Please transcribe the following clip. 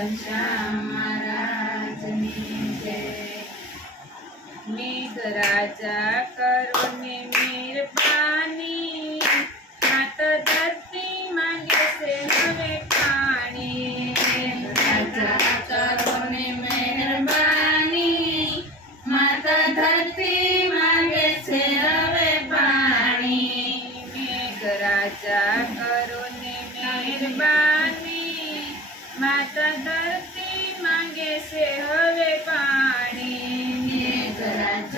ઘનશ્યામ મહારાજની જય। મેઘરાજા કરો ને મહેરબાની, માત ધરતી માંગે છે હવે પાણી। મેઘરાજા કરો ને મહેરબાની, માત ધરતી માંગે છે હવે પાણી। મેઘરાજા કરો ને મહેરબાની, માતા ધરતી માંગે છે હવે પાણી। મેઘરાજા